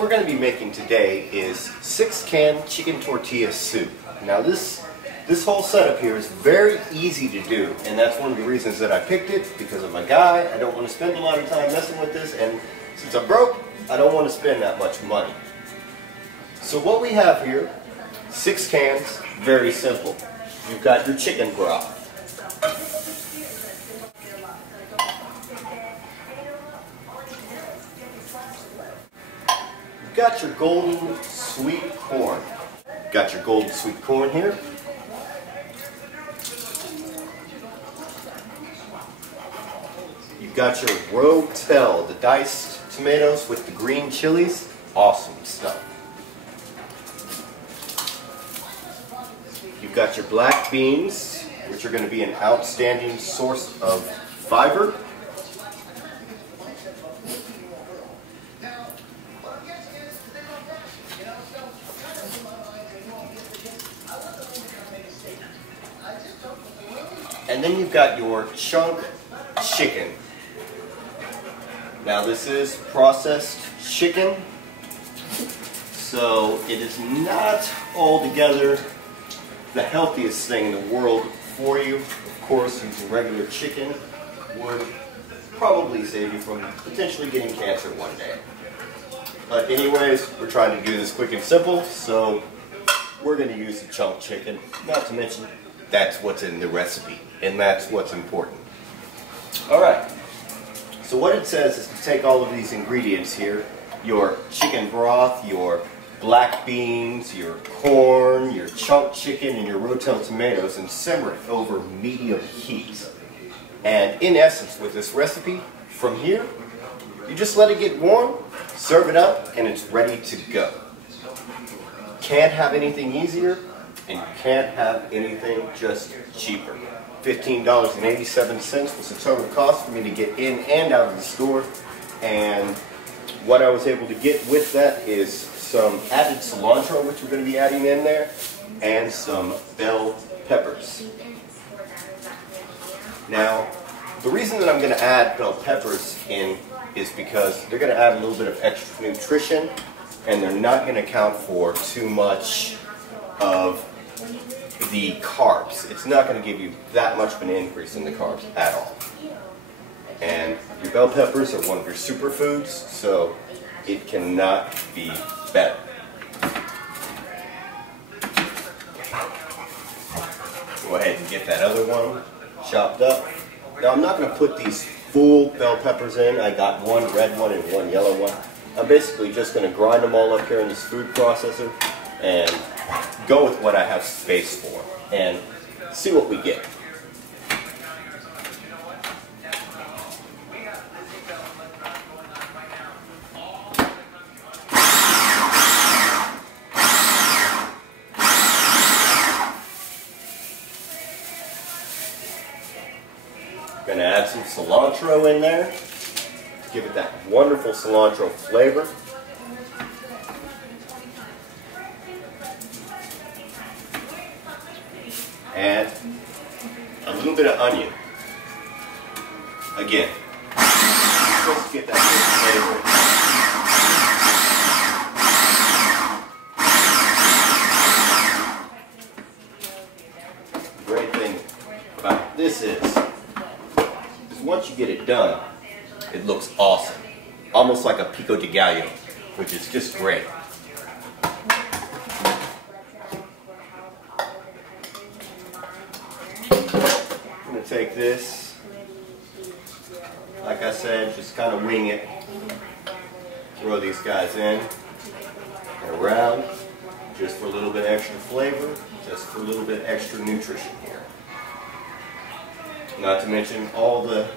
what we're going to be making today is 6-can chicken tortilla soup. Now this whole setup here is very easy to do, and that's one of the reasons that I picked it, because I'm a guy. I don't want to spend a lot of time messing with this, and since I'm broke, I don't want to spend that much money. So what we have here, 6 cans, very simple. You've got your chicken broth. You've got your golden sweet corn. Got your golden sweet corn here. You've got your rotel, the diced tomatoes with the green chilies. Awesome stuff. You've got your black beans, which are going to be an outstanding source of fiber. And then you've got your chunk chicken. Now this is processed chicken, so it is not altogether the healthiest thing in the world for you. Of course, using regular chicken would probably save you from potentially getting cancer one day. But anyways, we're trying to do this quick and simple, so we're going to use the chunk chicken. Not to mention, that's what's in the recipe, and that's what's important. Alright, so what it says is to take all of these ingredients here, your chicken broth, your black beans, your corn, your chunk chicken, and your rotel tomatoes, and simmer it over medium heat. And in essence, with this recipe, from here, you just let it get warm, serve it up, and it's ready to go. Can't have anything easier, and you can't have anything just cheaper. $15.87 was the total cost for me to get in and out of the store, and what I was able to get with that is some added cilantro, which we're going to be adding in there, and some bell peppers. Now, the reason that I'm going to add bell peppers in is because they're going to add a little bit of extra nutrition, and they're not going to account for too much of the carbs. It's not going to give you that much of an increase in the carbs at all. And your bell peppers are one of your superfoods, so it cannot be better. Go ahead and get that other one chopped up. Now I'm not going to put these full bell peppers in. I got one red one and one yellow one. I'm basically just going to grind them all up here in this food processor and go with what I have space for and see what we get. I'm going to add some cilantro in there to give it that wonderful cilantro flavor. And a little bit of onion. Again, just to get that good flavor. The great thing about this is once you get it done, it looks awesome. Almost like a pico de gallo, which is just great. I'm going to take this, like I said, just kind of wing it. Throw these guys in and around, just for a little bit extra flavor, just for a little bit extra nutrition here. Not to mention all the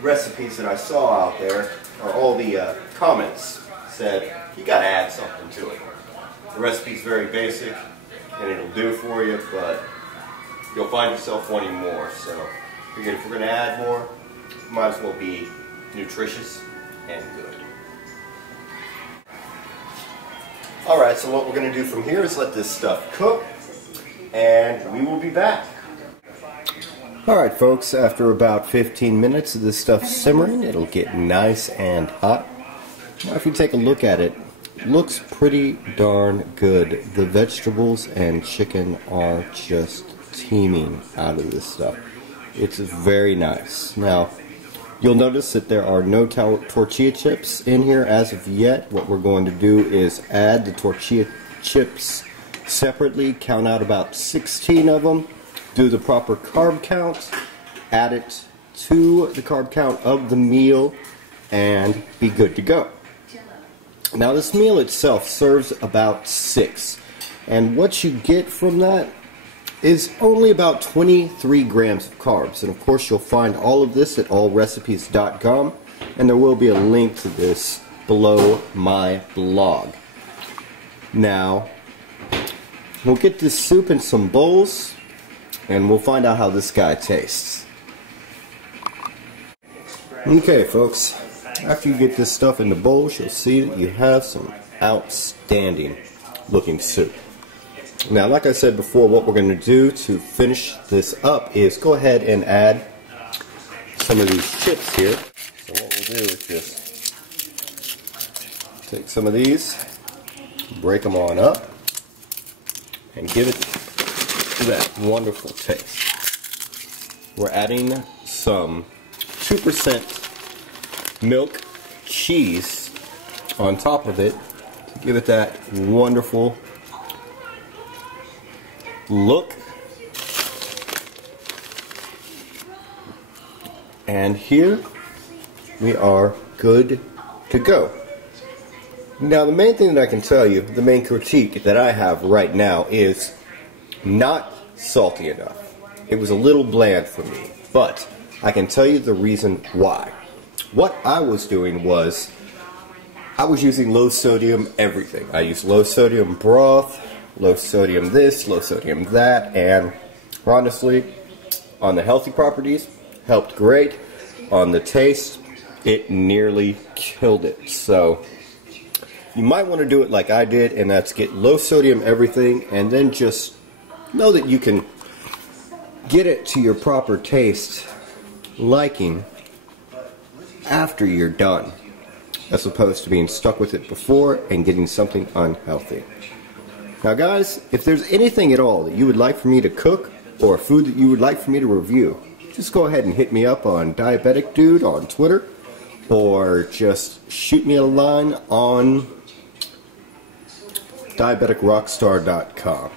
recipes that I saw out there, or all the comments said, you got to add something to it. The recipe's very basic, and it'll do for you, but you'll find yourself wanting more. So, figured if we're going to add more, it might as well be nutritious and good. Alright, so what we're going to do from here is let this stuff cook, and we will be back. Alright folks, after about 15 minutes of this stuff simmering, it'll get nice and hot. Now, if you take a look at it, it looks pretty darn good. The vegetables and chicken are just teeming out of this stuff. It's very nice. Now, you'll notice that there are no tortilla chips in here as of yet. What we're going to do is add the tortilla chips separately, count out about 16 of them, do the proper carb count, add it to the carb count of the meal, and be good to go. Now, this meal itself serves about 6, and what you get from that is only about 23 grams of carbs. And of course, you'll find all of this at allrecipes.com, and there will be a link to this below my blog. Now, we'll get this soup in some bowls, and we'll find out how this guy tastes. Okay, folks. After you get this stuff in the bowls, you'll see that you have some outstanding looking soup. Now, like I said before, what we're going to do to finish this up is go ahead and add some of these chips here. So what we'll do is just take some of these, break them on up, and give it that wonderful taste. We're adding some 2% milk cheese on top of it to give it that wonderful look. And here we are good to go. Now, the main thing that I can tell you, the main critique that I have right now is not salty enough. It was a little bland for me, but I can tell you the reason why. What I was doing was, I was using low sodium everything. I used low sodium broth, low sodium this, low sodium that, and honestly, on the healthy properties, helped great. On the taste, it nearly killed it. So, you might want to do it like I did, and that's get low sodium everything, and then just know that you can get it to your proper taste liking after you're done, as opposed to being stuck with it before and getting something unhealthy. Now, guys, if there's anything at all that you would like for me to cook, or food that you would like for me to review, just go ahead and hit me up on Diabetic Dude on Twitter, or just shoot me a line on diabeticrockstar.com.